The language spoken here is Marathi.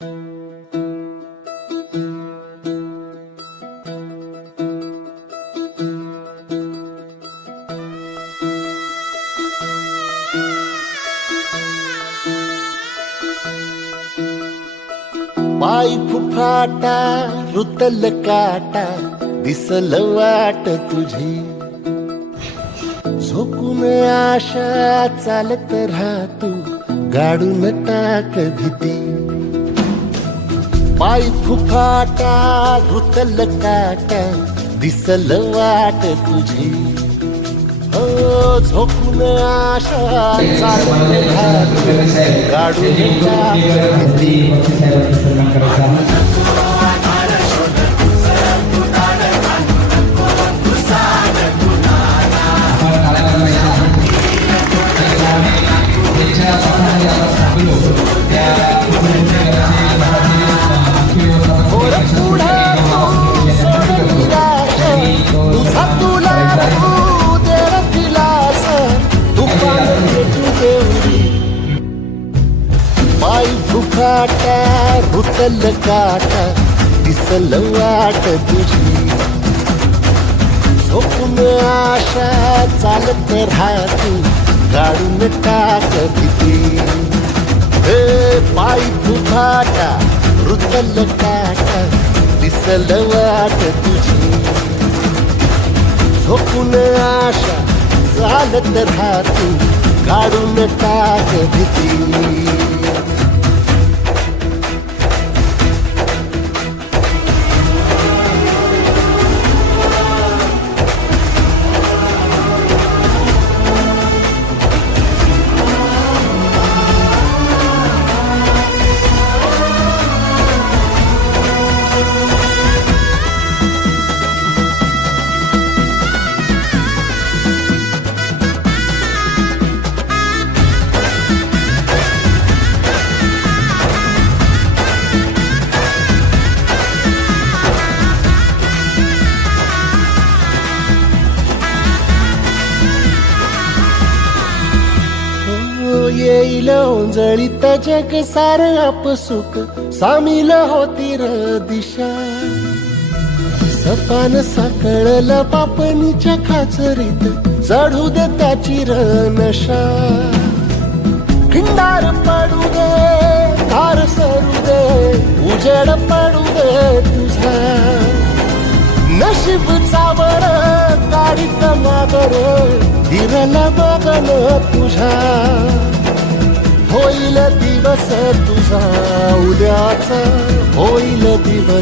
पाय फुफाटा रुतल काटा दिसल वाट तुझी झोकून आशा चालत राहतू गाडून टाक भीती पाय फुफाटा रुतल काटा दिसल वाट तुझी हो झोकून आशा चालत राहतू गाडून टाक भीती पाय फुफाटा रुतल काटा दिसल वाट तुझी झोपून आशा चालत राहतू गाडून टाक भीती पाय फुफाटा रुतल काटा दिसल वाट तुझी झोपून आशा चालत राहतू गाडून टाक भीती येईल ओंजळीत जग सार आपसुक सामील होती र दिशा सपान साकळल पापणीच्या खाचरीत चढू दे त्याची र नशा खिंडार पडू दे धार सरू दे उजेड पडू दे तुझा नशीब चावड काढीत मागर हिरल बघन तुझा होईल दिवस तुझा उद्याचा होईल दिवस